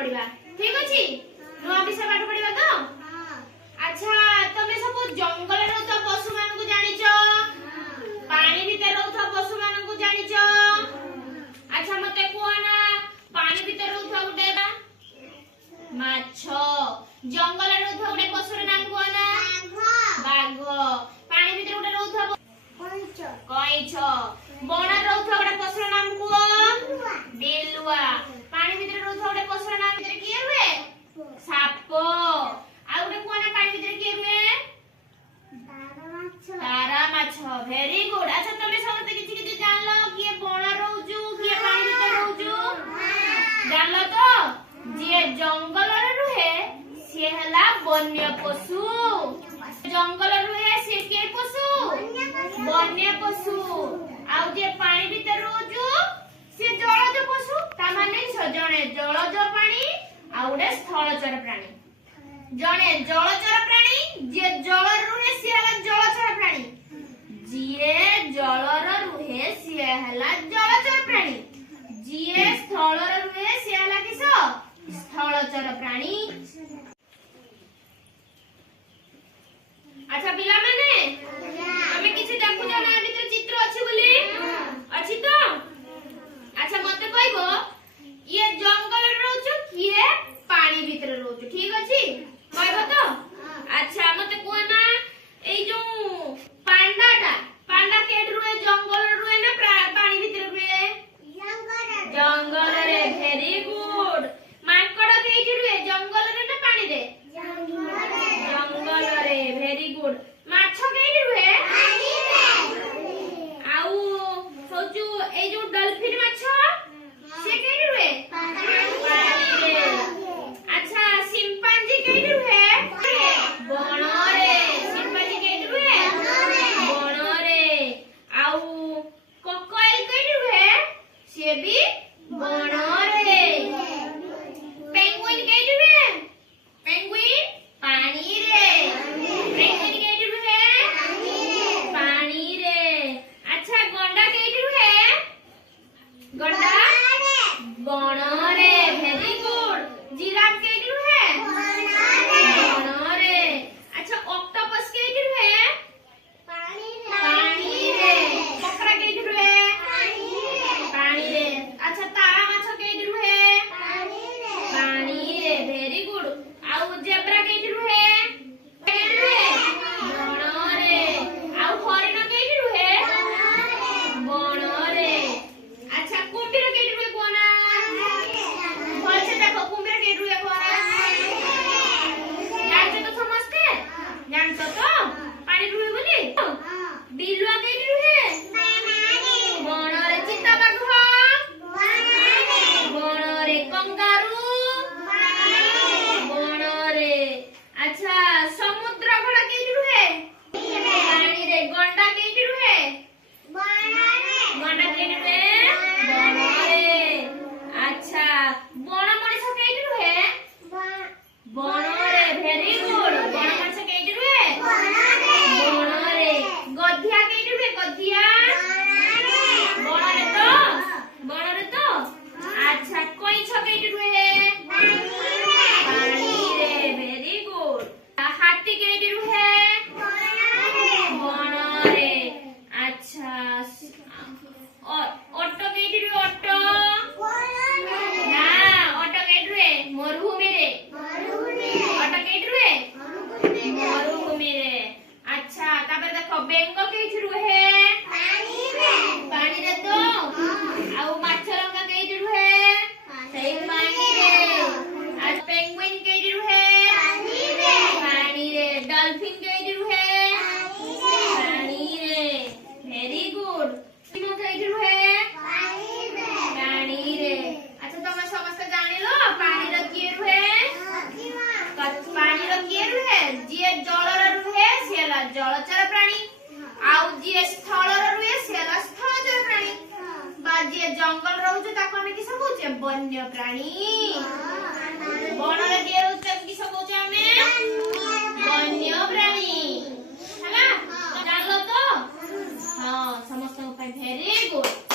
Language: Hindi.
पढ़िबा ठीक अछि नुआ विषय पाठ पढ़िबा तो अच्छा तमे सब जंगल रे तो पशु मान को जानिचो पानी भीतर रहउथा पशु मान को जानिचो अच्छा मते कोना पानी भीतर रहउथा गुटे माछो जंगल रे रहउथा गुटे पशु रे नाम कोना बाघ पानी भीतर गुटे रहउथा कइछ बण रे रहउथा गुटे पशु रे नाम को बिलुआ पानी भीतर रहउथा गुटे पशु रे नाम भीतर की हुए साप आ गुटे कोना पानी भीतर की हुए तारा माछ वेरी गुड अच्छा तमे समस्त किछि किछि जानलो किए बण रहउजु किए पानी भीतर रहउजु जानलो तो जे जंगल रे रहे से हला वन्य पशु जंगल रे रहे से के पशु वन्य पशु आ जे पानी भीतर रहउजु से जलज पशु ता माने जणे जलज प्राणी आ उडे स्थलचर प्राणी जणे जलचर प्राणी जे जल रुहे से हला जलचर प्राणी जिए जल रुहे से हला जलचर प्राणी जिए स्थल रुहे से हला किस स्थलचर प्राणी अच्छा पिला माने हमें किछि देखु जाना भीतर चित्र अछि बोली अछि तो अच्छा मते कहबो ये जंगल रे रहउछु किए पानी भीतर रहउछु ठीक अछि कहबो तो अच्छा मते कोना ए जो पांडा केड रुए जंगल रुए ना पानी भीतर रुए जंगल रे वेरी गुड माकड़ केठी रुए जंगल रे ना पानी रे जंगल रे वेरी गुड माछ केठी रुए पानी रे आउ सोचु ए जो डॉल्फिन माछ से केठी रुए पानी रे अच्छा शिम्पांजी केठी रुए बण रे शिम्पांजी केठी रुए बण रे आउ कोकोइल केठी रुए से भी बण रे पेंगुइन केठी रुए पेंगुइन पानी रे पेंगुइन केठी रुए पानी रे अच्छा गंडा केठी रुए गंडा बण रे वेरी गुड जिराफ केठी रुए बण रे अच्छा ऑक्टोपस केठी रुए पानी रे ककड़ा केठी रुए पानी रे अच्छा तारा माछ केठी रुए पानी रे वेरी गुड आउ जेब्रा केठी रुए बण रे आउ हरिण केठी रुए बण रे अच्छा कुंभीर केठी रुए कोना भलसे देखो कुंभीर केठी रुए कोना जानछो तो समझते जानछो तो पानी रुए बोली बिलुआ केठी रुए बण रे चिता बाघ बण रे कंगारू बण रे अच्छा समुद्र घोड़ा केठी रुए पानी रे गंडा केठी रुए गंडा केठी रुए बण रे अच्छा बण मଣିଷ केठी रुए बण रे वेरी गुड बण मଣିଷ केठी रुए बण रे गधिया केठी रुए गधिया बण रे तो अच्छा कइछ केठी रुए पानी रे वेरी गुड हाथी केठी रुए बण रे अच्छा ऑटो केठी रुए ऑटो ना ऑटो केठी रुए मरुभूमि रे ऑटो केठी रुए मरुभूमि रे अच्छा तापर देखो बेंग केठी रुए पानी रे तो आउ माछरंगा केठी रुए सही पानी रे आज पेंगुइन केठी रुए पानी रे डॉल्फिन केठी रुए पानी रे वेरी गुड किमो केठी रुए पानी रे अच्छा तमे समस्त जानिलो पानी रे किए रुए पानी रे किए रुए जे जल रे रुए सेला जलचर प्राणी आउ जे स्थल रे रुए सेला स्थलचर प्राणी बा जे जंगल रहउछ ताको हम कि सब होचे वन्य प्राणी बण रे जे रहउछ कि सब होचे हमें वन्य प्राणी हैला जानलो तो हां समस्त को वेरी गुड